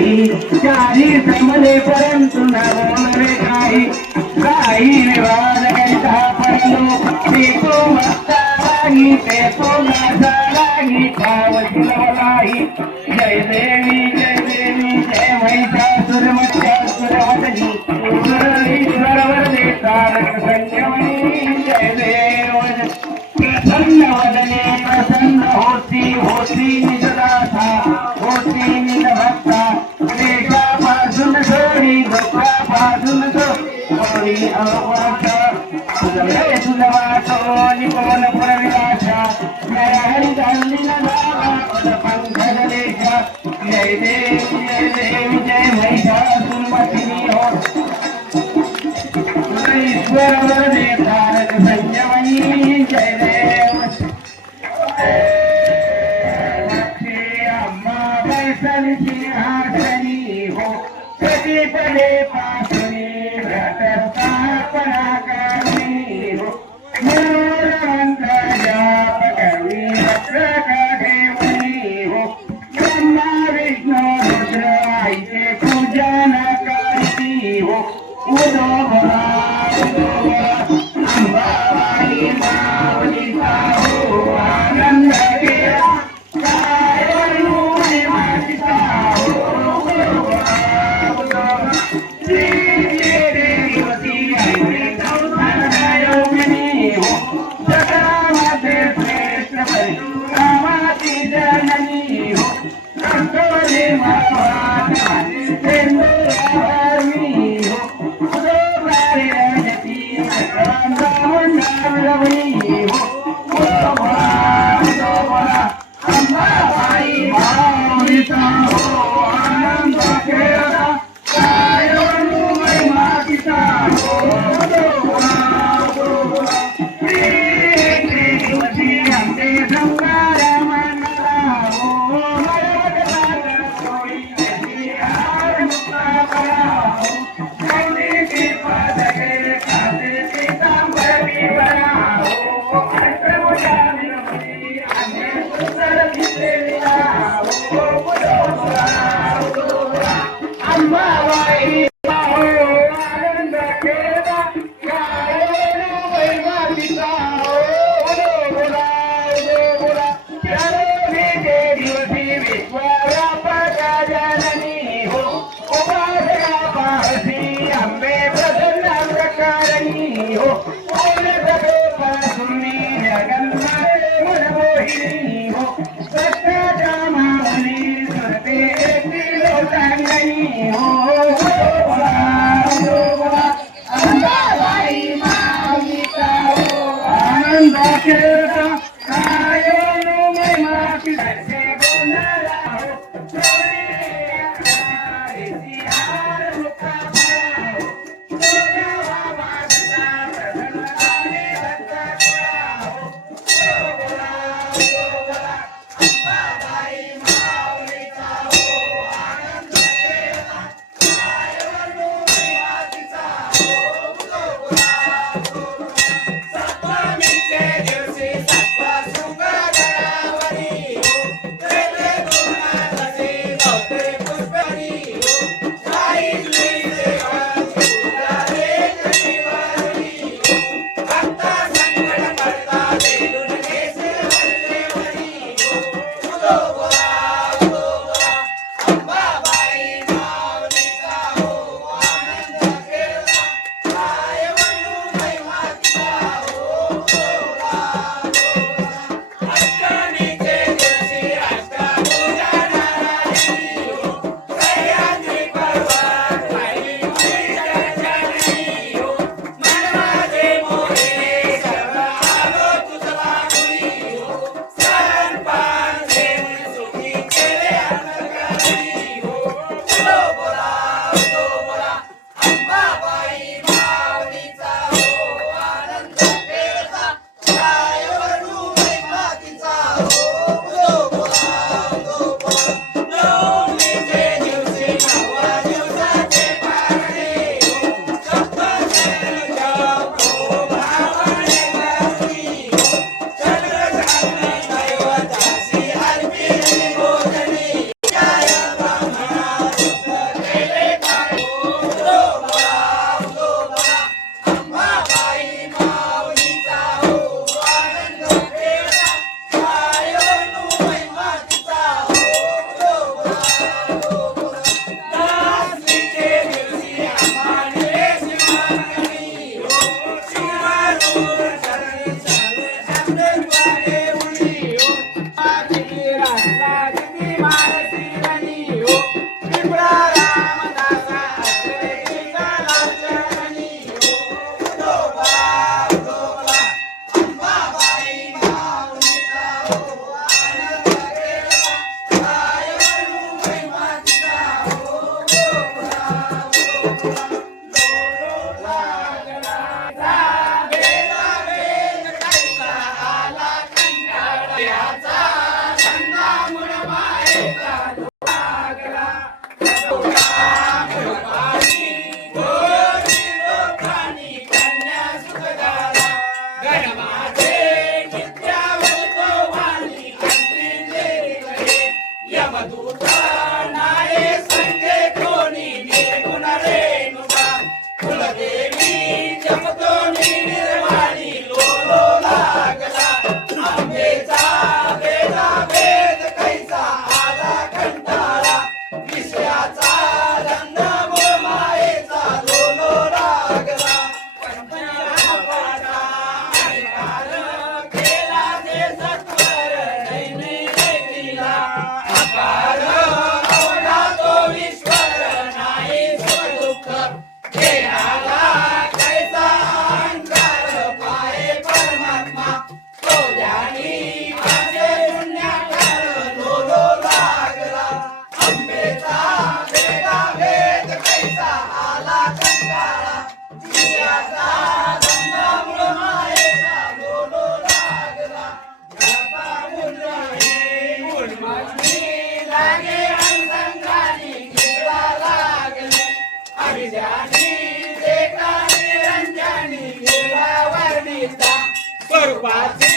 नाही. चारी समले परंतु नवरे काही काही विवाद करता परलो ते तो मस्ताराही ते तो नासाराही भावती लवलाही जय देवी जय देवी जय महिषासुर मत्स्यासुर वदनी. सुरवर देतारक संयमनी जय देवी. نوابو نيپون پر وِراشا يارا هڙي دانيل ناغا پنگھڙي ڏيکها ڄاي نه ني ني مون کي وئي تا سن پتي watching.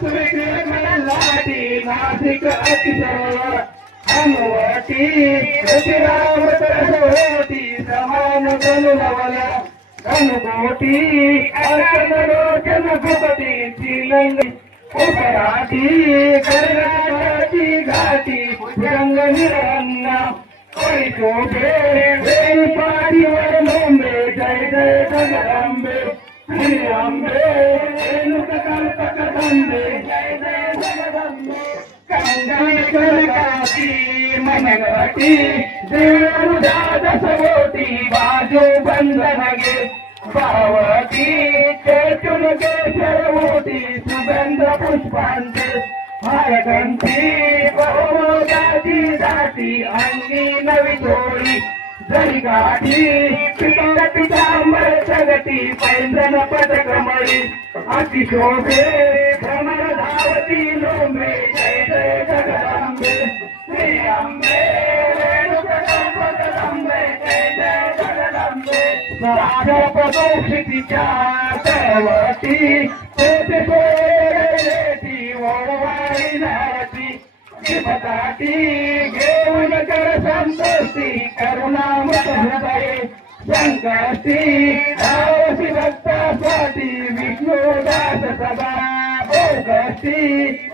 कसवे मनालाटी नासिक अतिसरोवर हनुवटी सरस्वती समान तनु नवला अर्चन रोचन भगती श्रीलंगी उपराठी घाटी रंग निरंगा शोभे पाठीवर जय जय जगदंबे। श्री अंबे रेणुक जय जय जगदंबे मनगटी बाजू बंधनगे. पावती केशरवोटी सुगंध पुष्पांचे. हारगंती बहुमोदाची दाटी अंगी नवी तोळी जरी गाठी पिंड पितांबर जगती पैंजन पदकमळी अतिशोभे भ्रमर धावती लोंबे जय जय जगदंबे श्री अंबे रेणुक जय जय जगदंबे सागर प्रदोषितीच्या పదాటి దేవునికర సంతోషి కరుణామృత హృదయ సంకష్టి. ఆవసి భక్త స్వాటి విష్ణుదాస సదా భోగష్టి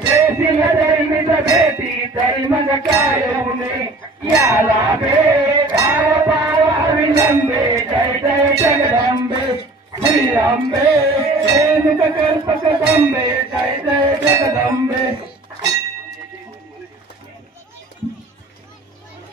చేసిన దైవిత భేటి దైమన కాయముని. కల్పక దంబే జయ జయ జగదంబే.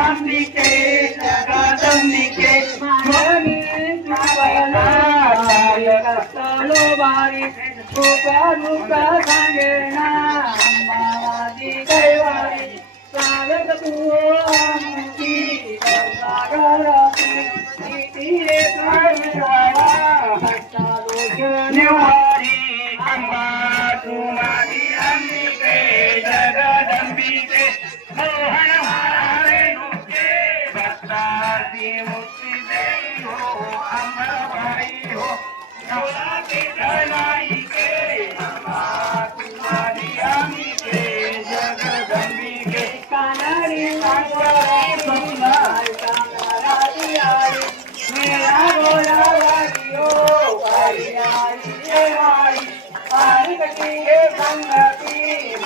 ಅಂಬಿಕೆ ಜಗದಂಬಿಕೆ ಮನೋ ಬಾರಿ ಮುಖ ಸಂಗೇಣ ಅಂಬಾರಿ ದೈವಾರಿ ಸಾಗರ ಪೂರ್ತಿ ಸಾಗರ ಸ್ಥಿತಿ ಸರ್ವ ಹಟ್ಟಾಲೋಚನೆ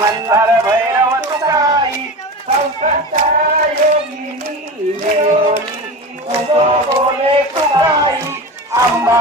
मंगल भैरव तुकाई संकटा योगिनी मेरी तुमको बोले तुकाई अम्बा